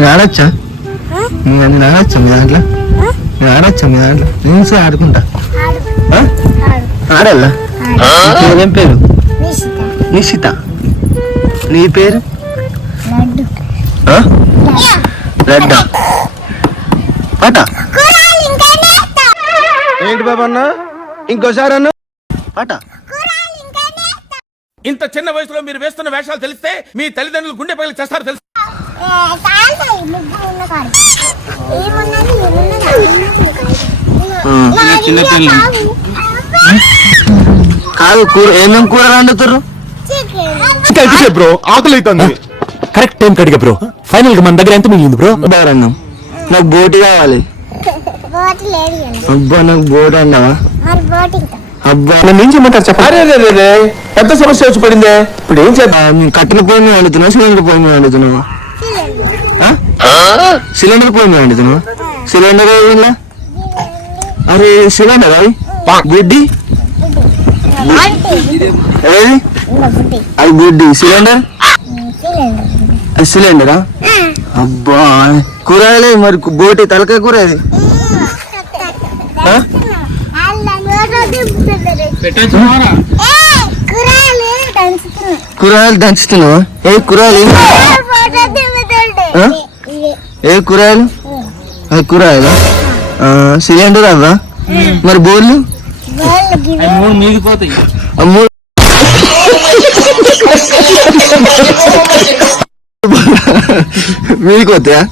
నేను ఆడొచ్చా? మీ నేను ఆడొచ్చా మీ దాంట్లో? నేను ఆడొచ్చా మీ దాంట్లో? నేను సరే ఆడుకుంటా? ఆడాలా? ఏం పేరు? నిషిత నీ పేరు? ఆ? లడ్డా. పాట. ఏంటి బాబా అన్న? ఇంకోసారి అన్న? పాట. ఇంత చిన్న వయసులో మీరు వేస్తున్న వేషాలు తెలిస్తే మీ తల్లిదండ్రులు గుండె పగిలి చేస్తారు తెలుసు? చిన్న కాదు కూర ఏమేం కూర వండుతారు బ్రో ఆకలి అవుతుంది. కరెక్ట్ టైం కడిగా బ్రో. ఫైనల్గా మన దగ్గర ఎంత మిగిలింది బ్రో? బారన్నం నాకు బోటి కావాలి. బోటి లేదు ఇవాళ. అబ్బా నాకు బోటి అన్నావా? మరి బోటి ఇంకా అబ్బా. నన్ను ఏం చేయమంటారు చెప్పండి. పెద్ద సమస్య వచ్చి పడిందే. ఇప్పుడు ఏం చేద్దాం? కట్టెల పొయ్యి మీద వండుతున్నా సిలిండర్ మీద వండుతున్నావా? సిలిండర్ మీద వండుతున్నావా సిలిండర్ ఏదిలా అరే సిలిండర్ అది? ఏది? బుడ్డి అది బుడ్డి సిలిండర్? సిలిండర్? అబ్బా. కూరగాయలే మరి బోటి తలకాయ కూర అది? కూరగాయలు దంచుతున్నావా? ఏ కూరగాయలు ఏం- కూరగాయలు? అది కూరగాయలా? ఆ, సిలిండర్ అవ్వా? మరి బోర్లు? అమ్మో మీకు వస్తాయా?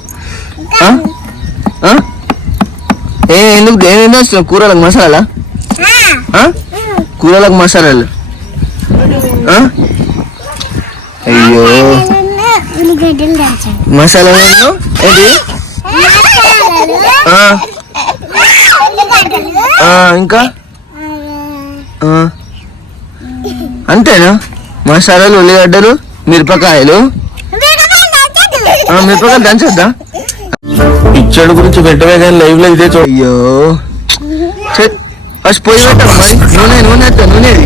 ఏ ఎందుకు ఏమేం చేస్తున్నావు కూరలకు మసాలా? ఆ? కూరలకు మసాలాలు? ఆ? అయ్యో. ఉల్లిగడ్డలు దంచండి మసాలా వేయను? ఏంటి? ఆ, ఉల్లిగడ్డలు. ఆ, ఇంకా? ఆ. అంతేనా? మసాలాలు ఉల్లిగడ్డలు మిరపకాయలు? మిరపకాయలు దంచొద్దా? ఇచ్చడు గురించి వెంటనే కానీ లైవ్లో ఇదే చూ అయ్యో. ఫస్ట్ పోయి పెట్టావా మరి నూనె నూనె ఎత్తా నూనె. ఏది?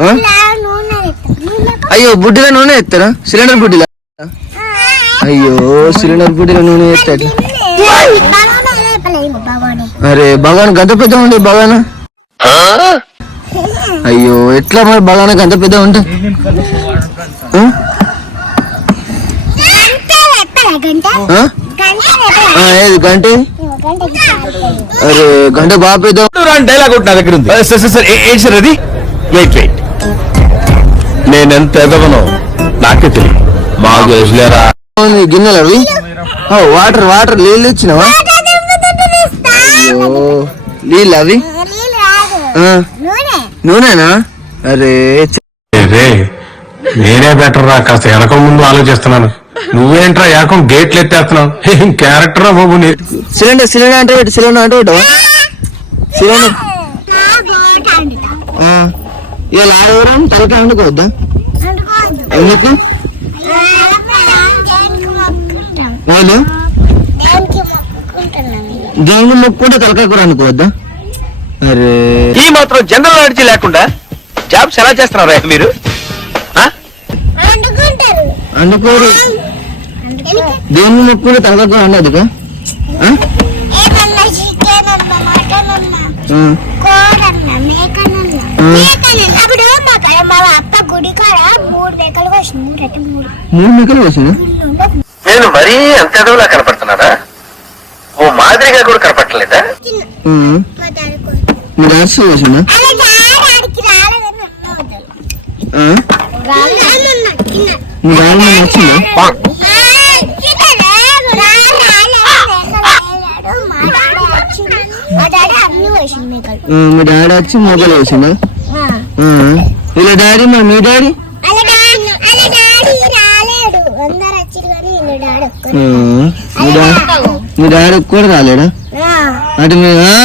ఆ? అయ్యో బుడ్డిలో నూనె ఎత్తారా? సిలిండర్ బుడ్డిలో? అయ్యో సిలిండర్ బుడ్డిలో నూనె ఎత్తాడు. అరే భగవాన్ గంత పెద్ద ఉండే భగవాన్? అయ్యో ఎట్లా మరి భగవాన్ గంత పెద్ద ఉంటా? గంట ఆ? గంట ఆ, ఏది గంట? ఏది? గంటకి అరే గంట బాగా పెద్ద డైలాగ్ ఒకటి నా దగ్గర ఉంది. సార్ సార్ సార్ ఏంటి సార్ అది? వెయిట్ వెయిట్ నేనెంత ఎదవనో నాకే తెలియదు బాగా వేసలేరా ఉంది గిన్నెలు అవి ఓ, వాటర్ వాటర్ నీళ్ళు ఇచ్చినావా నీళ్ళు అవి నూనెనా అరే నేనే బెటర్ రా కాస్త వెనక ముందు ఆలోచిస్తున్నాను నువ్వేంట్రా ఏకం గేట్లు ఎత్తేస్తున్నావు ఏం క్యారెక్టర్ రా బాబు నీ సిలిండర్ సిలిండర్ అంటే సిలిండర్ అంటే సిలిండర్ బోట అండుతా ఆ, ఇవాళ ఆడవరం తలకాయ వండుకోవద్దా అండుకోవద్దు ఎందుకు? వాళ్ళు? దేవుని మొక్కుంటే తలకాయ కూర అనుకోవద్దా అరే. ఈ మాత్రం జనరల్ నాలెడ్జ్ లేకుండా జాబ్స్ ఎలా చేస్తున్నారా మీరు? అనుకోరు దేవుని మొక్కుంటే తలకాయ కూర ఉండదుగా అప్పుడు మా అత్త గుడి కాడ మూడు మేకలు వచ్చింది మూడు అంటే మూడు మూడు మిక్కలు వచ్చిందా నేను మరీ అంత ఎదవలా కనపడుతున్నారా ఓ మాదిరిగా కూడా కనపడలేదా మీరు ఆర్సీ నచ్చిందా మా డాడీ అన్ని వేసింది మేకలు ఆ, మీ డాడీ వచ్చి మొగలు వచ్చిందా ఆ, వీళ్ళ డాడీ మరి మీ డాడీ అలా డాడీ అలా డాడీ రాలేడు అందరు వచ్చారు కానీ వీళ్ళ డాడీ ఒక్కడే. ఆ, మీ డాడీ మీ డాడీ కూడా రాలేడా ఆ, అటు మీ ఆ,